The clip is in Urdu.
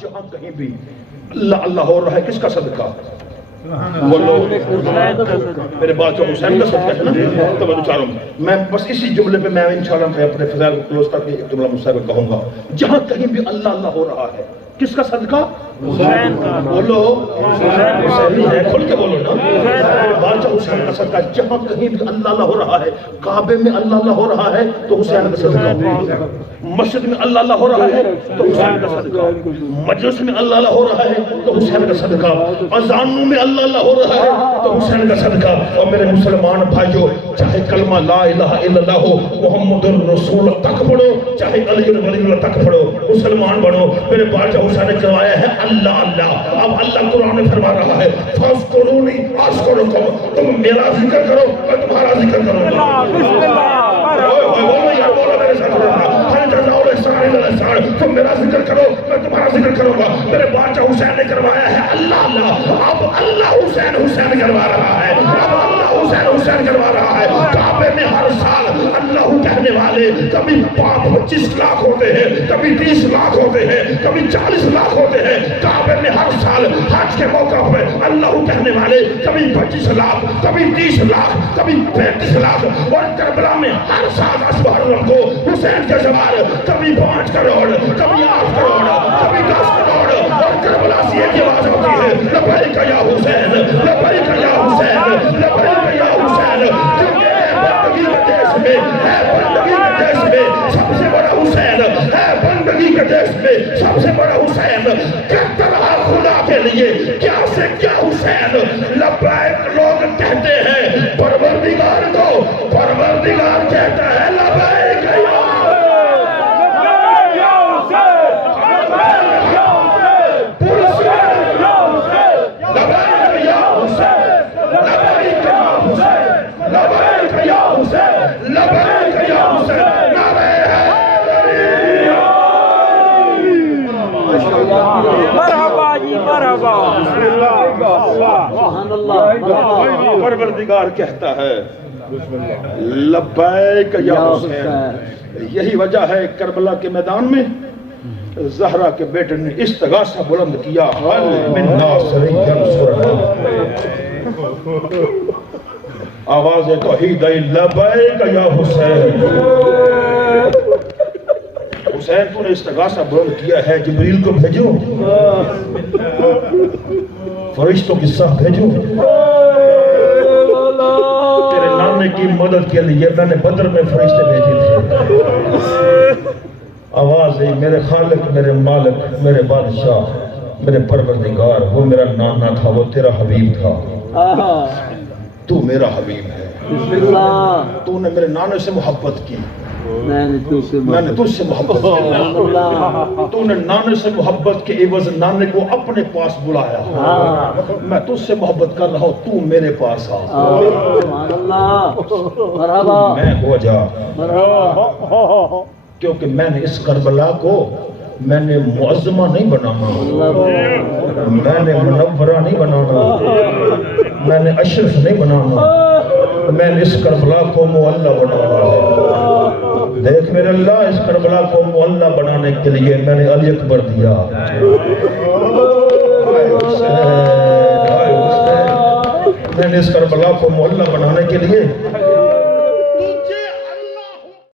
جہاں کہیں بھی اللہ اللہ ہو رہا ہے، کس کا صدقہ؟ وہ لوگ میرے بات جو حسین کا صدقہ ہے نا، توجہ چاہ رہا ہوں میں بس اسی جملے پہ میں انشاءاللہ میں اپنے فضائل کو کلوز کر کے ایک جملہ مجھ سے کہوں گا. جہاں کہیں بھی اللہ اللہ ہو رہا ہے، کس کا صدقہ؟ حسین کا. بولو حسینی ہے، کھل کے بولو نا. بادشاہ حسین کا صدقہ. جہاں کہیں بھی اللہ اللہ ہو رہا ہے، کعبے میں اللہ اللہ ہو رہا ہے تو حسین کا صدقہ. مسجد میں اللہ اللہ ہو رہا ہے تو حسین کا صدقہ. مجلس میں اللہ اللہ ہو رہا ہے تو حسین کا صدقہ. اذانوں میں اللہ اللہ ہو رہا ہے تو حسین کا صدقہ. اور میرے مسلمان بھائیو، چاہے کلمہ لا الہ الا اللہ ہو، محمد الرسول تک پڑھو، چاہے علی ولی اللہ تک پڑھو، مسلمان بنو. میرے بادشاہ حسین نے کروایا ہے اللہ اللہ. اب اللہ قرآن میں فرما رہا ہے فاذکرونی اذکرکم، تم میرا ذکر کرو میں تمہارا ذکر کروں گا. تم میرا ذکر کرو میں تمہارا ذکر کروں گا. میرے بادشاہ حسین نے کروایا ہے اللہ اللہ. اب اللہ حسین حسین کروا رہا ہے. اب اللہ حسین حسین کروا رہا ہے. کعبے میں ہر سال اللہ کہنے والے کبھی 25 لاکھ ہوتے ہیں، کبھی 30 لاکھ ہوتے ہیں، کبھی 40 لاکھ ہوتے ہیں. کعبے میں ہر سال حج کے موقع پہ اللہ کہنے والے کبھی 25 لاکھ، کبھی 30 لاکھ، کبھی 35 لاکھ. اور کربلا میں ہر سال اشبار کو حسین کے سوار کبھی 5 کروڑ، کبھی 8 کروڑ، کبھی 10 کروڑ. اور کربلا سے ایک آواز ہوتی ہے لبیک یا حسین، لبیک یا حسین، لبیک یا حسین. کیونکہ بندگی کے دیش میں ہے، بندگی کے دیش میں سب سے بڑا حسین ہے. بندگی کے دیش میں سب سے بڑا حسین. کہتا رہا خدا کے لیے کیا سے کیا حسین. لبیک لوگ کہتے ہیں پروردگار کو، پروردگار کہتا ہے لبیک یا پروردگار کہتا ہے لبیک یا حسین. یہی وجہ ہے کربلا کے میدان میں زہرا کے بیٹے نے استغاثہ بلند کیا حل من ناصر ینصرنا. آواز توحید آئی لبیک یا حسین. حسین تو نے استغاثہ بلند کیا ہے، جبریل کو بھیجو، فرشتوں کی صف بھیجو. تیرے نانے کی مدد کے لیے میں نے بدر میں فرشتے بھیجے تھے. آواز ہے میرے خالق، میرے مالک، میرے بادشاہ، میرے پروردگار. وہ میرا نانا تھا، وہ تیرا حبیب تھا. تو میرا حبیب ہے. تو نے میرے نانے سے محبت کی، میں نے تجھ سے محبت کی. تو نے نانے سے محبت کے عوض نانے کو اپنے پاس بلایا. میں تجھ سے محبت کر رہا ہوں، تو میرے پاس آ. میں ہو جا، کیونکہ میں نے اس کربلا کو میں نے معظمہ نہیں بنانا، میں نے منورہ نہیں بنانا، میں نے اشرف نہیں بنانا، میں نے اس کربلا کو معلّہ بنانا. دیکھ میرے اللہ، اس کربلا کو معلّہ بنانے کے لیے میں نے علی اکبر دیا. میں نے اس کربلا کو معلّہ بنانے کے لیے